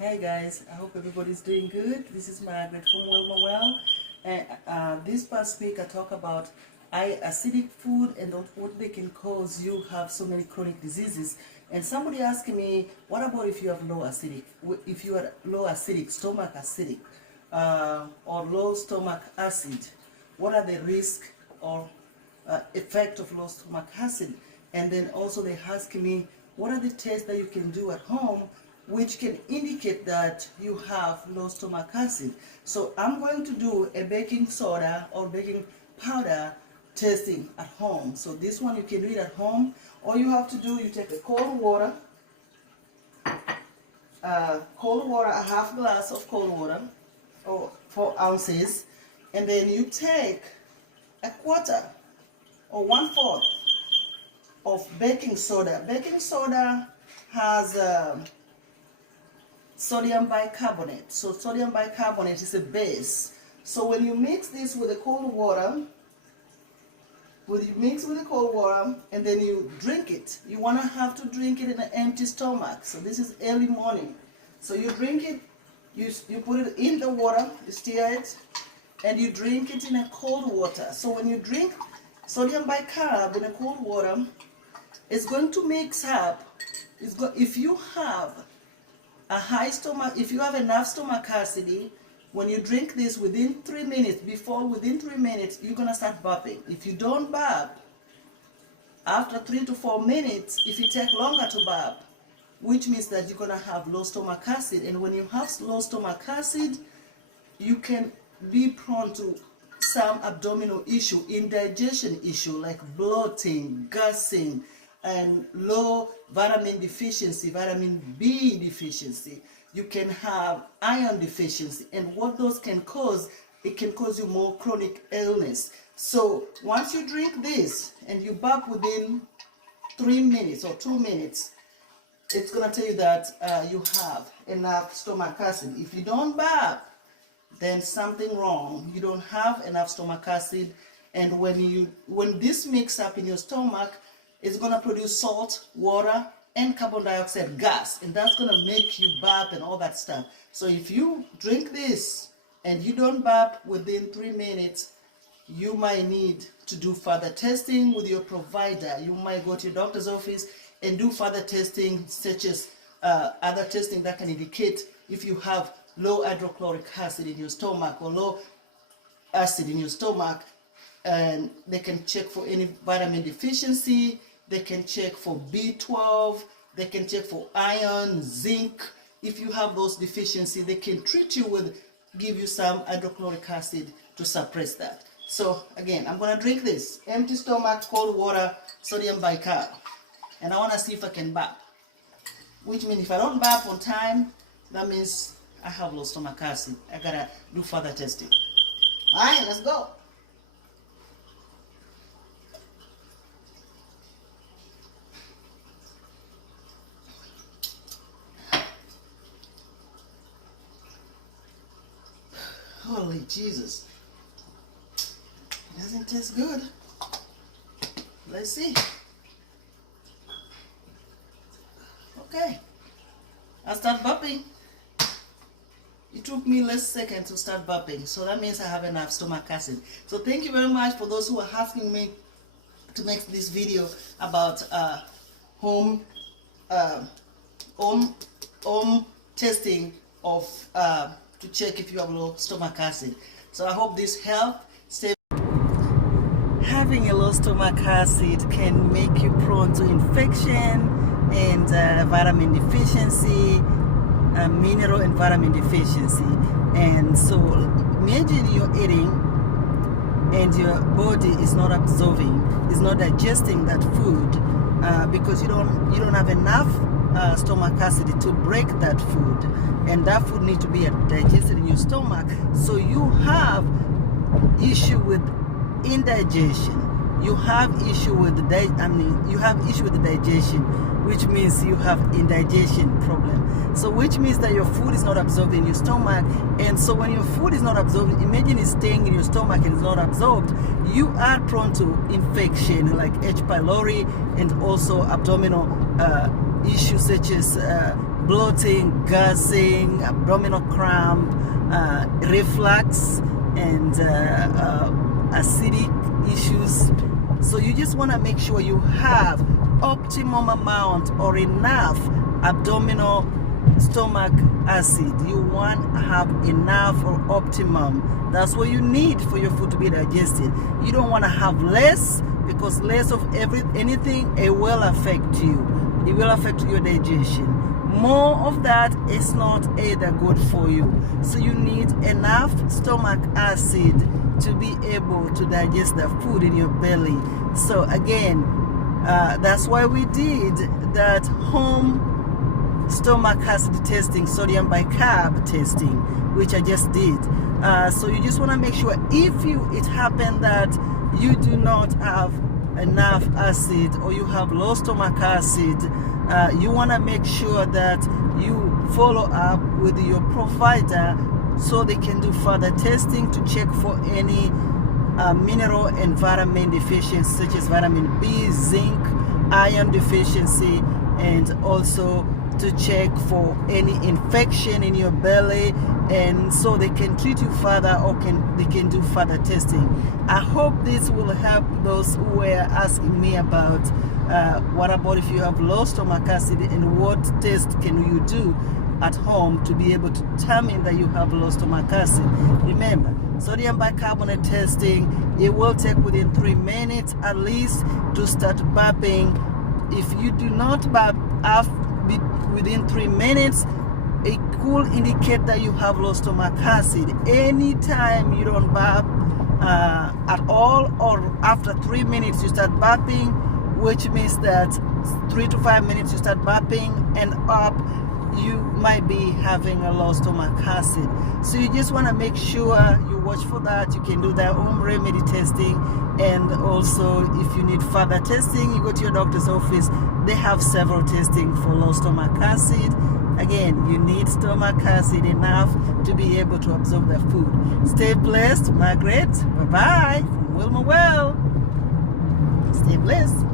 Hey guys, I hope everybody's doing good. This is Margaret from Well. And this past week I talked about acidic food and what they can cause you have so many chronic diseases. And somebody asked me, what about if you have if you are low acidic, stomach acidic, or low stomach acid? What are the risks or effect of low stomach acid? And then also they asked me, what are the tests that you can do at home which can indicate that you have low stomach acid? So I'm going to do a baking soda or baking powder testing at home. So this one you can do it at home. All you have to do, you take a cold water, a half glass of cold water, or 4 ounces, and then you take a quarter or 1/4 of baking soda. Baking soda has sodium bicarbonate. So sodium bicarbonate is a base. So when you mix this with the cold water, and then you drink it, you want to have to drink it in an empty stomach. So this is early morning. So you drink it, you put it in the water, you stir it, and you drink it in a cold water. So when you drink sodium bicarb in a cold water, it's going to mix up. If you have a high stomach, if you have enough stomach acid, when you drink this within 3 minutes, within 3 minutes, you're going to start burping. If you don't burp, after 3 to 4 minutes, if you take longer to burp, which means that you're going to have low stomach acid. And when you have low stomach acid, you can be prone to some abdominal issue, indigestion issue like bloating, gassing, and low vitamin deficiency, vitamin B deficiency. You can have iron deficiency, and what those can cause, it can cause you more chronic illness. So once you drink this and you burp within 3 minutes or 2 minutes, it's going to tell you that you have enough stomach acid. If you don't burp, then something wrong. You don't have enough stomach acid, and when this mix up in your stomach, it's going to produce salt, water, and carbon dioxide gas, and that's going to make you burp and all that stuff. So if you drink this and you don't burp within 3 minutes, you might need to do further testing with your provider. You might go to your doctor's office and do further testing, such as other testing that can indicate if you have low hydrochloric acid in your stomach or low acid in your stomach. And they can check for any vitamin deficiency, they can check for B12, they can check for iron, zinc. If you have those deficiencies, they can treat you give you some hydrochloric acid to suppress that. So again, I'm going to drink this, empty stomach, cold water, sodium bicarb, and I want to see if I can burp. Which means if I don't burp on time, that means I have low stomach acid. I got to do further testing. All right, let's go. Holy Jesus. It doesn't taste good. Let's see. Okay. I start burping. It took me less second to start burping. So that means I have enough stomach acid. So thank you very much for those who are asking me to make this video about home testing of to check if you have low stomach acid. So I hope this helped. Having a low stomach acid can make you prone to infection and vitamin deficiency, mineral and vitamin deficiency. And so imagine you're eating and your body is not absorbing, is not digesting that food because you don't have enough stomach acid to break that food, and that food needs to be digested in your stomach. So you have issue with indigestion. You have issue with the digestion, which means you have indigestion problem. So which means that your food is not absorbed in your stomach, and so when your food is not absorbed, imagine it's staying in your stomach and it's not absorbed, you are prone to infection like H. pylori and also abdominal issues such as bloating, gassing, abdominal cramp, reflux, and acidic issues. So you just want to make sure you have optimum amount or enough abdominal stomach acid. You want to have enough or optimum. That's what you need for your food to be digested. You don't want to have less, because less of anything, it will affect you. It will affect your digestion. More of that is not either good for you. So you need enough stomach acid to be able to digest the food in your belly. So again, that's why we did that home stomach acid testing, sodium bicarb testing, which I just did. So you just want to make sure, if it happened that you do not have enough acid or you have low stomach acid, you want to make sure that you follow up with your provider so they can do further testing to check for any mineral and vitamin deficiencies, such as vitamin B, zinc, iron deficiency, and also to check for any infection in your belly, and so they can treat you further, or they can do further testing. I hope this will help those who were asking me about what about if you have low stomach acid, and what test can you do at home to be able to determine that you have low stomach acid. Remember, sodium bicarbonate testing, it will take within 3 minutes at least to start burping. If you do not burp within 3 minutes, it could indicate that you have low stomach acid. Anytime you don't burp at all, or after 3 minutes you start burping, which means that 3 to 5 minutes you start burping and up, you might be having a low stomach acid. So you just want to make sure you watch for that. You can do that home remedy testing, and also if you need further testing, you go to your doctor's office. They have several testing for low stomach acid. Again, you need stomach acid enough to be able to absorb the food. Stay blessed, Margaret. Bye-bye from Wilma Well. Stay blessed.